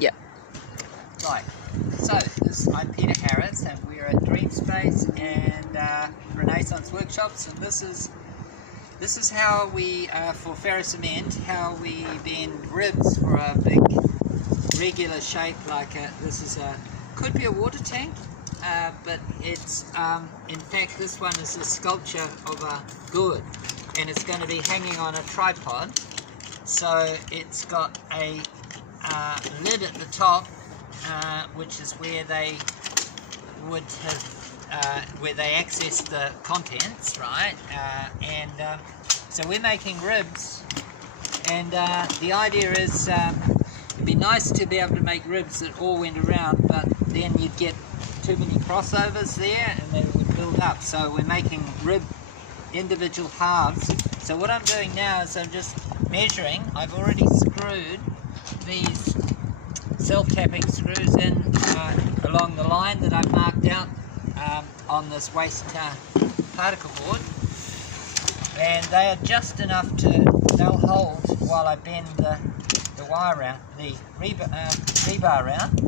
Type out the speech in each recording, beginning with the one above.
Yeah. Right, so I'm Peter Harris and we're at Dreamspace and Renaissance Workshops, and this is how we, for Ferrocement, how we bend ribs for a big regular shape like could be a water tank, but it's, in fact this one is a sculpture of a gourd and it's going to be hanging on a tripod, so it's got a lid at the top, which is where they would have, where they access the contents, right? So we're making ribs, and the idea is it'd be nice to be able to make ribs that all went around, but then you'd get too many crossovers there and they would build up. So we're making rib individual halves. So what I'm doing now is I'm just measuring. I've already screwed these self-tapping screws in along the line that I've marked out on this waste particle board, and they are just enough they'll hold while I bend the wire around, the rebar around.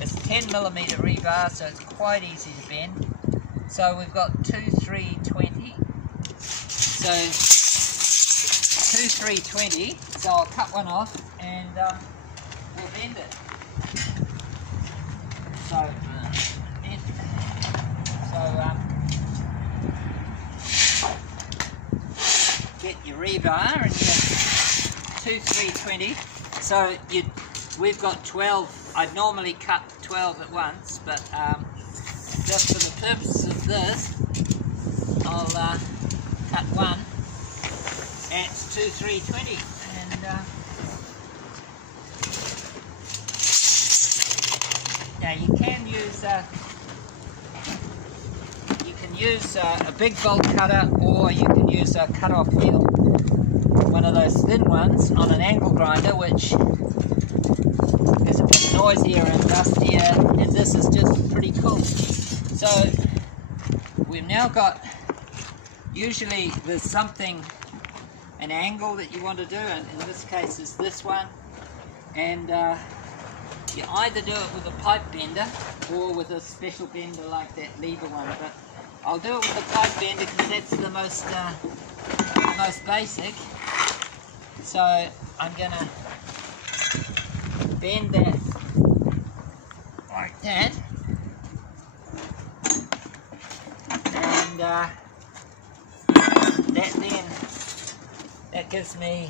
It's 10mm rebar, so it's quite easy to bend. So we've got 2, 3, 20. So 2, 3, 20. So I'll cut one off and we'll bend it. So get your rebar and your 2, 3, 20. So we've got 12. I'd normally cut 12 at once, but just for the purpose of this, I'll cut one. And it's 2, 3, 20. And now you can use a big bolt cutter, or you can use a cut-off wheel, one of those thin ones on an angle grinder, which is a bit noisier and dustier, and this is just pretty cool. So we've now got, usually there's something, an angle that you want to do, and in this case is this one, and you either do it with a pipe bender or with a special bender like that lever one, but I'll do it with a pipe bender because that's the most basic. So I'm going to bend that like that, and that gives me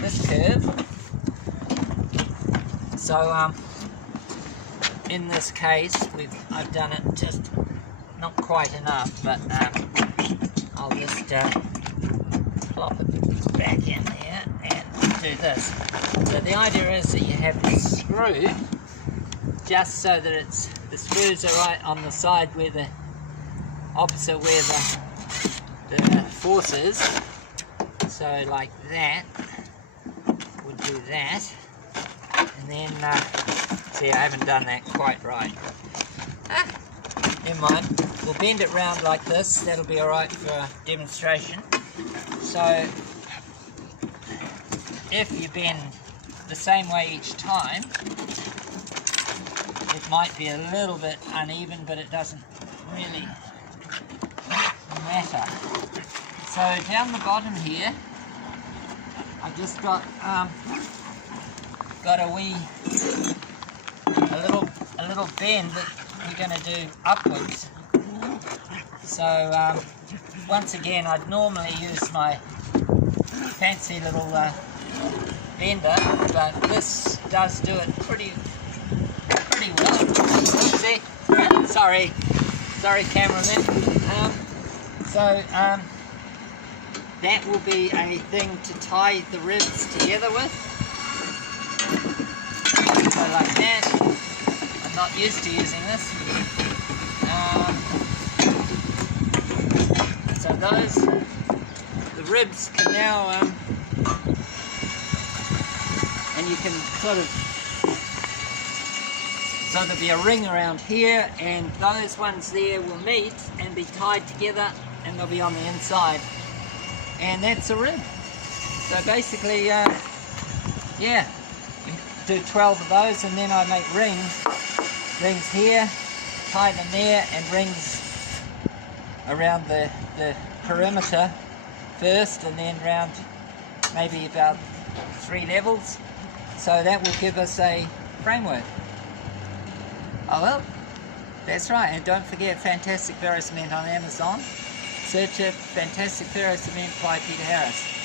this curve. So in this case I've done it just not quite enough, but I'll just plop it back in there and do this. So the idea is that you have this screw just so that the screws are right on the side where the opposite where the force is. So like that would do that, and then see, I haven't done that quite right. Never mind. We'll bend it round like this. That'll be alright for a demonstration. So if you bend the same way each time, it might be a little bit uneven, but it doesn't really matter. So down the bottom here, I've just got a little bend that we're going to do upwards. So once again, I'd normally use my fancy little bender, but this does do it pretty well. Oopsie. Sorry cameraman. That will be a thing to tie the ribs together with. So like that. I'm not used to using this. So the ribs can now, and you can sort of, so there'll be a ring around here, and those ones there will meet and be tied together, and they'll be on the inside. And that's a rib. So basically, yeah, do 12 of those, and then I make rings here, tighten them there, and rings around the perimeter first, and then round maybe about 3 levels. So that will give us a framework. Oh well, that's right, and don't forget Fantastic Ferrocement on Amazon. Search it, Fantastic Ferrocement by Peter Harris.